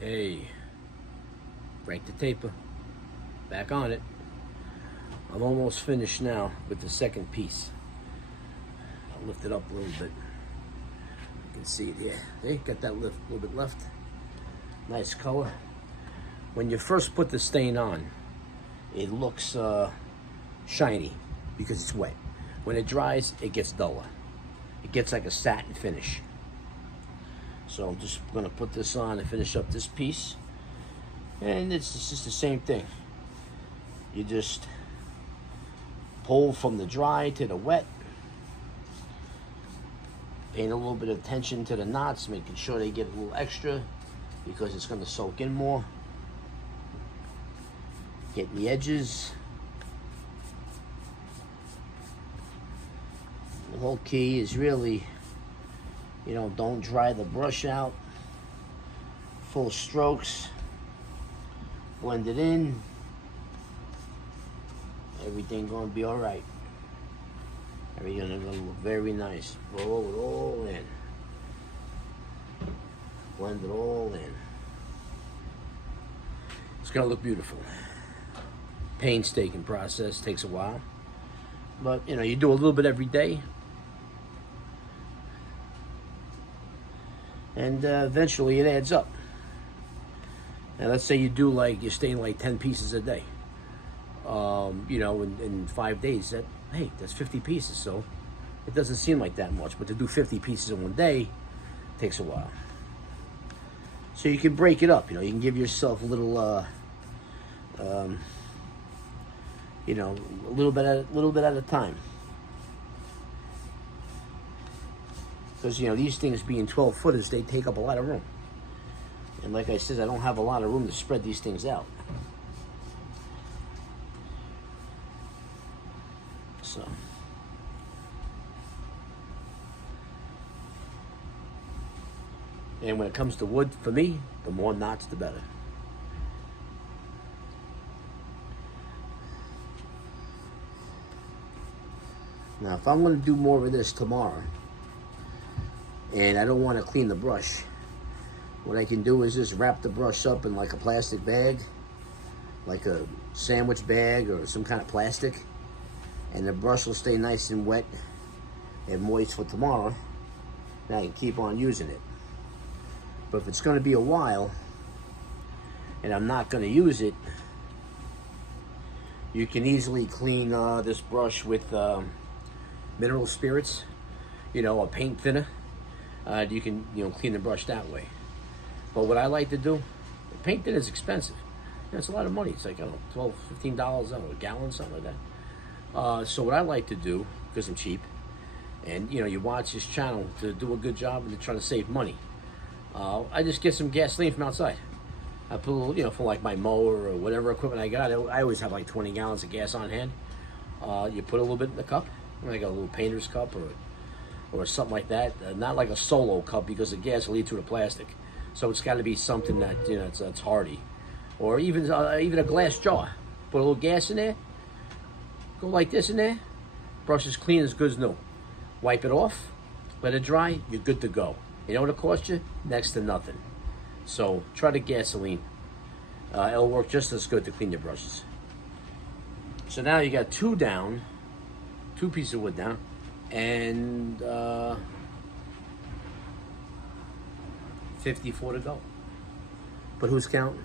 Hey, break the taper. Back on it. I'm almost finished now with the second piece. I'll lift it up a little bit. You can see it here. Hey, got that lift a little bit left. Nice color. When you first put the stain on, it looks shiny because it's wet. When it dries, it gets duller. It gets like a satin finish. So I'm just gonna put this on and finish up this piece. And it's just the same thing. You just pull from the dry to the wet. Paying a little bit of attention to the knots, making sure they get a little extra because it's gonna soak in more. Getting the edges. The whole key is really, don't dry the brush out. Full strokes. Blend it in. Everything gonna be all right. Everything gonna look very nice. Roll it all in. Blend it all in. It's gonna look beautiful. Painstaking process, takes a while. But you do a little bit every day. And eventually it adds up. Now let's say you stain like 10 pieces a day. In 5 days, that's 50 pieces. So it doesn't seem like that much, but to do 50 pieces in one day takes a while. So you can break it up. You can give yourself a little, a little bit at a time. Because these things being 12 footers, they take up a lot of room. And like I said, I don't have a lot of room to spread these things out. So. And when it comes to wood, for me, the more knots, the better. Now, if I'm going to do more of this tomorrow, and I don't want to clean the brush, what I can do is just wrap the brush up in like a plastic bag, like a sandwich bag or some kind of plastic, and the brush will stay nice and wet and moist for tomorrow. Now I can keep on using it. But if it's going to be a while and I'm not going to use it, you can easily clean this brush with mineral spirits, a paint thinner. You can clean the brush that way. But what I like to do, paint thinner is expensive. It's a lot of money. It's like, $12, $15 a gallon, something like that. So what I like to do, because I'm cheap, and you watch this channel to do a good job and to try to save money, I just get some gasoline from outside. I put a little, for like my mower or whatever equipment I got, I always have like 20 gallons of gas on hand. You put a little bit in the cup, like a little painter's cup or something like that. Not like a solo cup because the gas will lead to the plastic. So it's got to be something that it's hardy, or even a glass jar. Put a little gas in there. Go like this in there. Brush is clean as good as new. Wipe it off. Let it dry. You're good to go. You know what it cost you? Next to nothing. So try the gasoline. It'll work just as good to clean your brushes. So now you got two pieces of wood down, and 54 to go. But who's counting?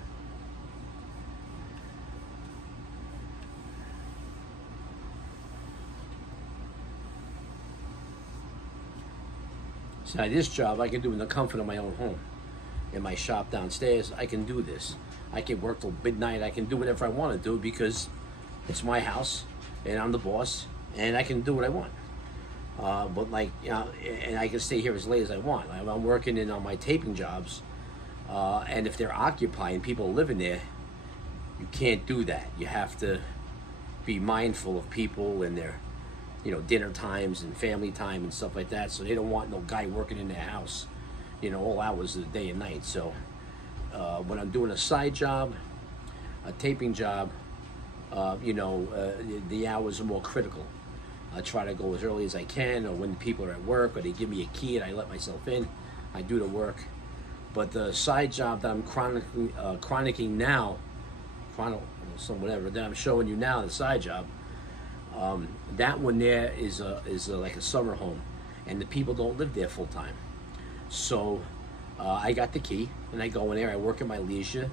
So now this job I can do in the comfort of my own home. In my shop downstairs, I can do this. I can work till midnight. I can do whatever I want to do because it's my house and I'm the boss and I can do what I want. And I can stay here as late as I want. I'm working on my taping jobs, and if they're occupying, people living there, you can't do that. You have to be mindful of people and their, dinner times and family time and stuff like that. So they don't want no guy working in their house, all hours of the day and night. So when I'm doing a side job, a taping job, the hours are more critical. I try to go as early as I can, or when people are at work, or they give me a key and I let myself in, I do the work. But the side job that I'm chronicking now, some whatever that I'm showing you now, the side job, that one there is like a summer home, and the people don't live there full time. So I got the key, and I go in there. I work at my leisure,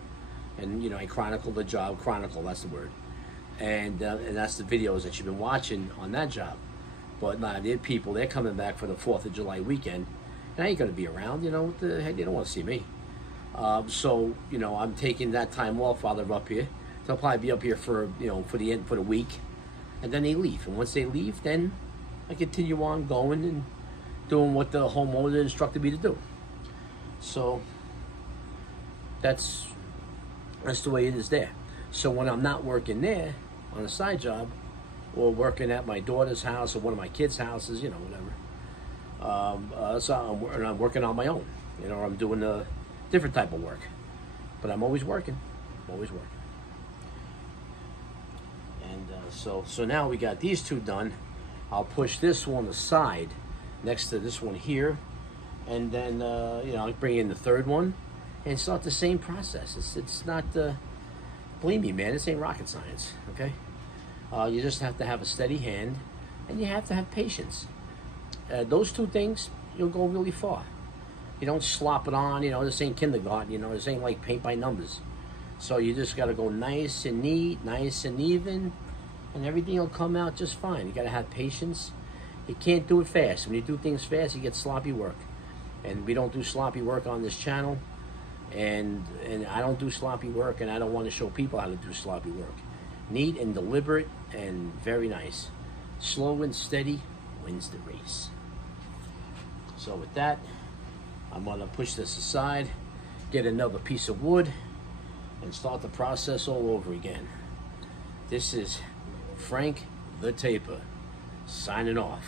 and I chronicle the job. Chronicle, that's the word, and that's the videos that you've been watching on that job. But now they're coming back for the 4th of July weekend, and I ain't gonna be around. What the heck? They don't want to see me. So I'm taking that time off while they're up here. They'll probably be up here for for the week, and then they leave. And once they leave, then I continue on going and doing what the homeowner instructed me to do. So that's the way it is there. So when I'm not working there on a side job, or working at my daughter's house or one of my kids' houses, whatever. So I'm working on my own. I'm doing a different type of work, but I'm always working. Always working. And so now we got these two done. I'll push this one aside next to this one here, and then I'll bring in the third one and start the same process. It's not believe me, man, this ain't rocket science. Okay, you just have to have a steady hand, and you have to have patience. Those two things, you'll go really far. You don't slop it on. This ain't kindergarten. This ain't like paint by numbers. So you just got to go nice and neat, nice and even, and everything will come out just fine. You got to have patience. You can't do it fast. When you do things fast, you get sloppy work. And we don't do sloppy work on this channel. And I don't do sloppy work, and I don't want to show people how to do sloppy work. Neat and deliberate and very nice. Slow and steady wins the race. So with that, I'm going to push this aside, get another piece of wood, and start the process all over again. This is Frank the Taper, signing off.